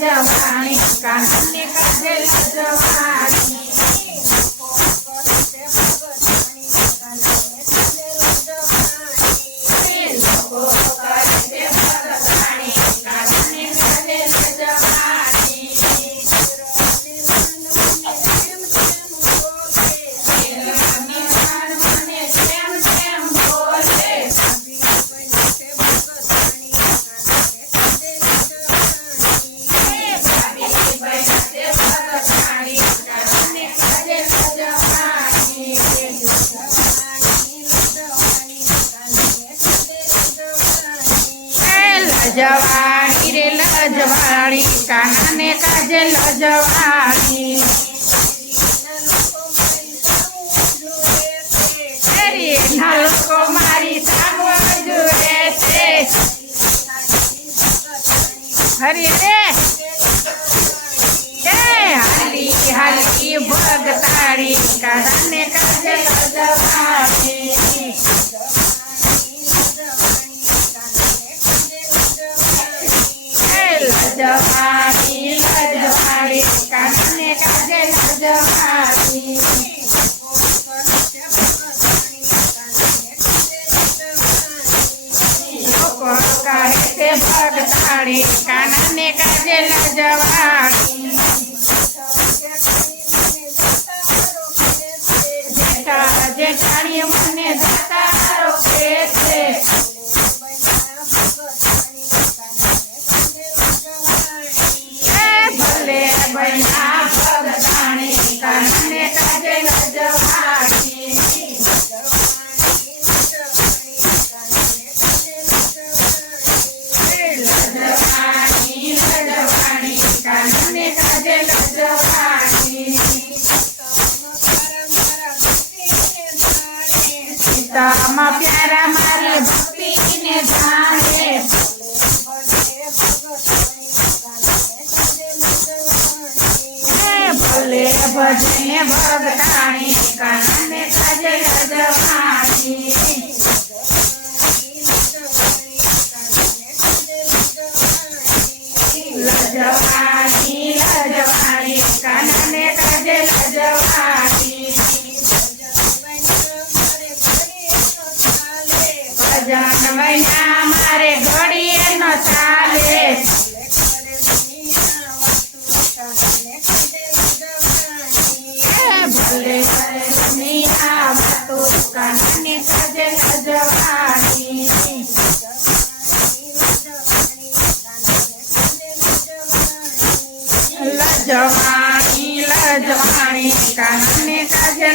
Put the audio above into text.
લજવાણી કાન ને કાજે લજવાણી રે લજવાણી કાનાને કાજે લજવાણી તેરી નલકો મારી સાગવા જુએ છે હરી રે એ હાલી હાલી ભગતાળી કાનાને કાજે લજવાણી છે ભગતાળી કાનાને કાજે લજવાણી જેઠા જેઠાણી મને જતા રોકે છે ભલે બૈના સીતામાં પ્યારા મારી ભક્તિને જાણે એ ભલે ભજને ભગતાણી કાનાને કાજે લજવાણી ભલે ભલે આવતું કાનાને કાજે લજવાણી લજવાણી લજવાણી કાનાને કાજે